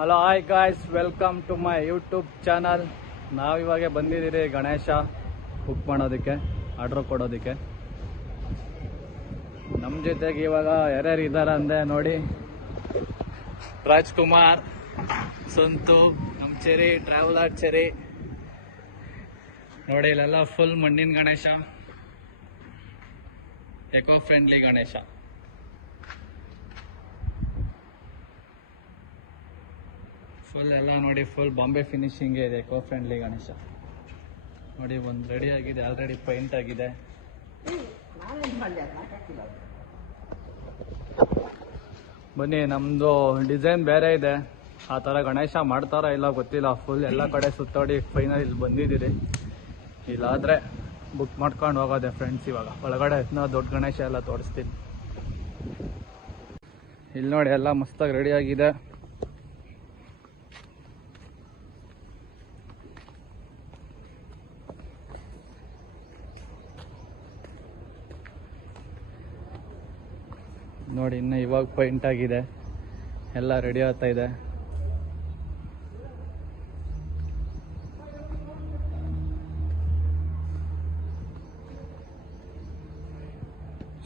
Hello hi guys, welcome to my YouTube channel. ನಾವಿವಾಗ ಬಂದಿದ್ದೀರಿ Ganesha book ಮಾಡೋದಕ್ಕೆ, ಆರ್ಡ್ರ್ ಕೊಡೋದಕ್ಕೆ. ನಮ್ಮ ಜೊತೆಗೆ ಇವಾಗ ಯಾರ್ಯಾರು ಇದ್ದಾರೆ ಅಂದರೆ ನೋಡಿ, ರಾಜ್ಕುಮಾರ್, ಸಂತು, ನಮ್ಮ ಚೆರಿ, ಟ್ರಾವೆಲರ್ ಚೆರಿ. ನೋಡಿ ಇಲ್ಲೆಲ್ಲ ಫುಲ್ ಮಣ್ಣಿನ Ganesha, eco friendly Ganesha. Full ಎಲ್ಲ ನೋಡಿ, ಫುಲ್ ಬಾಂಬೆ ಫಿನಿಶಿಂಗ್ ಇದೆ, ಎಕೋ ಫ್ರೆಂಡ್ಲಿ ಗಣೇಶ. ನೋಡಿ ಒಂದು ರೆಡಿ ಆಗಿದೆ, ಆಲ್ರೆಡಿ ಪೈಂಟ್ ಆಗಿದೆ. ಬನ್ನಿ, ನಮ್ಮದು ಡಿಸೈನ್ ಬೇರೆ ಇದೆ. ಆ ಥರ ಗಣೇಶ ಮಾಡ್ತಾರಾ ಇಲ್ಲ ಗೊತ್ತಿಲ್ಲ. ಫುಲ್ ಎಲ್ಲ ಕಡೆ ಸುತ್ತಾಡಿ ಫೈನಲ್ ಇಲ್ಲಿ ಬಂದಿದ್ದೀರಿ. ಇಲ್ಲಾದರೆ ಬುಕ್ ಮಾಡ್ಕೊಂಡು ಹೋಗೋದೆ ಫ್ರೆಂಡ್ಸ್. ಇವಾಗ ಒಳಗಡೆ ದೊಡ್ಡ ಗಣೇಶ ಎಲ್ಲ ತೋರಿಸ್ತೀನಿ. ಇಲ್ಲಿ ನೋಡಿ ಎಲ್ಲ ಮಸ್ತಾಗಿ ರೆಡಿ ಆಗಿದೆ. ನೋಡಿ ಇನ್ನು ಇವಾಗ ಪೈಂಟ್ ಆಗಿದೆ, ಎಲ್ಲ ರೆಡಿ ಆಗ್ತಾ ಇದೆ.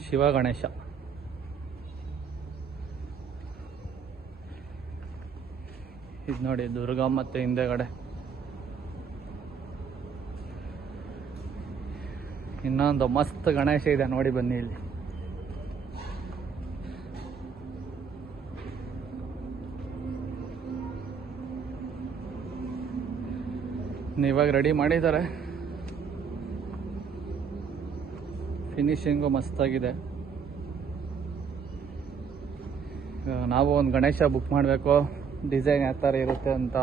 ಶಿವ ಗಣೇಶ. ಇದು ನೋಡಿ ದುರ್ಗಾ ಮತ್ತೆ ಹಿಂದೆಗಡೆ ಇನ್ನೊಂದು ಮಸ್ತ್ ಗಣೇಶ ಇದೆ. ನೋಡಿ ಬನ್ನಿ ಇಲ್ಲಿ. ಇವಾಗ ರೆಡಿ ಮಾಡಿದ್ದಾರೆ, ಫಿನಿಶಿಂಗು ಮಸ್ತಾಗಿದೆ. ನಾವು ಒಂದು ಗಣೇಶ ಬುಕ್ ಮಾಡಬೇಕು, ಡಿಸೈನ್ ಯಾವ ಥರ ಇರುತ್ತೆ ಅಂತ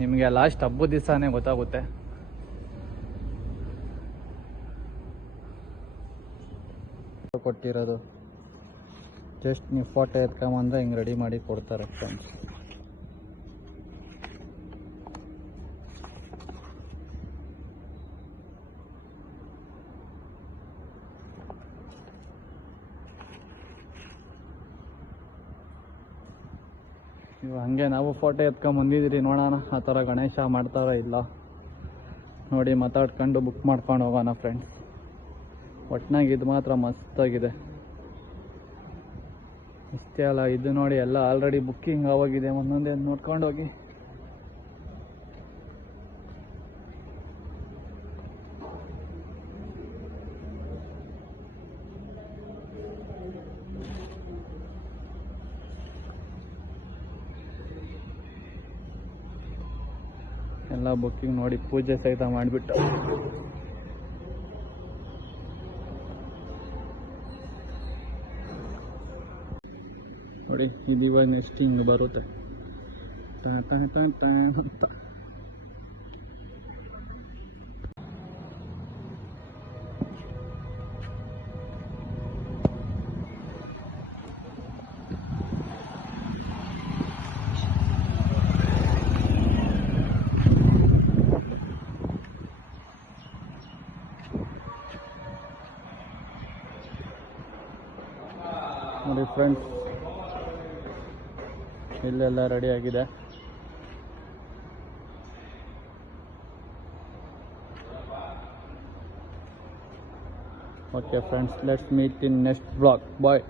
ನಿಮಗೆ ಲಾಸ್ಟ್ ಹಬ್ಬದ ದಿವಸನೇ ಗೊತ್ತಾಗುತ್ತೆ. ಕೊಟ್ಟಿರೋದು ಜಸ್ಟ್ ನೀವು ಫೋಟೋ ಎತ್ಕೊಂಬಂದ್ರೆ ಹಿಂಗೆ ರೆಡಿ ಮಾಡಿ ಕೊಡ್ತಾರೆ ಫ್ರೆಂಡ್ಸ್. ಇವಾಗ ಹಂಗೆ ನಾವು ಫೋಟೋ ಎತ್ಕೊಂಬಂದಿದ್ದೀರಿ, ನೋಡೋಣ ಆ ಥರ ಗಣೇಶ ಮಾಡ್ತಾರ ಇಲ್ಲ ನೋಡಿ, ಮಾತಾಡ್ಕೊಂಡು ಬುಕ್ ಮಾಡ್ಕೊಂಡು ಹೋಗೋಣ ಫ್ರೆಂಡ್ಸ್. ಒಟ್ನಾಗ ಇದು ಮಾತ್ರ ಮಸ್ತಾಗಿದೆ. ಇಷ್ಟೇ ಅಲ್ಲ, ಇದು ನೋಡಿ ಎಲ್ಲ ಆಲ್ರೆಡಿ ಬುಕ್ಕಿಂಗ್ ಆಗೋಗಿದೆ. ಒಂದೊಂದೇ ನೋಡ್ಕೊಂಡು ಹೋಗಿ. ಎಲ್ಲ ಬುಕ್ಕಿಂಗ್ ನೋಡಿ, ಪೂಜೆ ಸಹಿತ ಮಾಡಿಬಿಟ್ಟು. ನೋಡಿ ಇದು ಇವಾಗ ನೆಕ್ಸ್ಟ್ ಹಿಂಗೆ ಬರುತ್ತೆ ಅಂತ. ನೋಡಿ ಫ್ರೆಂಡ್ಸ್, ಇಲ್ಲೆಲ್ಲ ರೆಡಿ ಆಗಿದೆ. Okay friends, let's meet in next blog. Bye.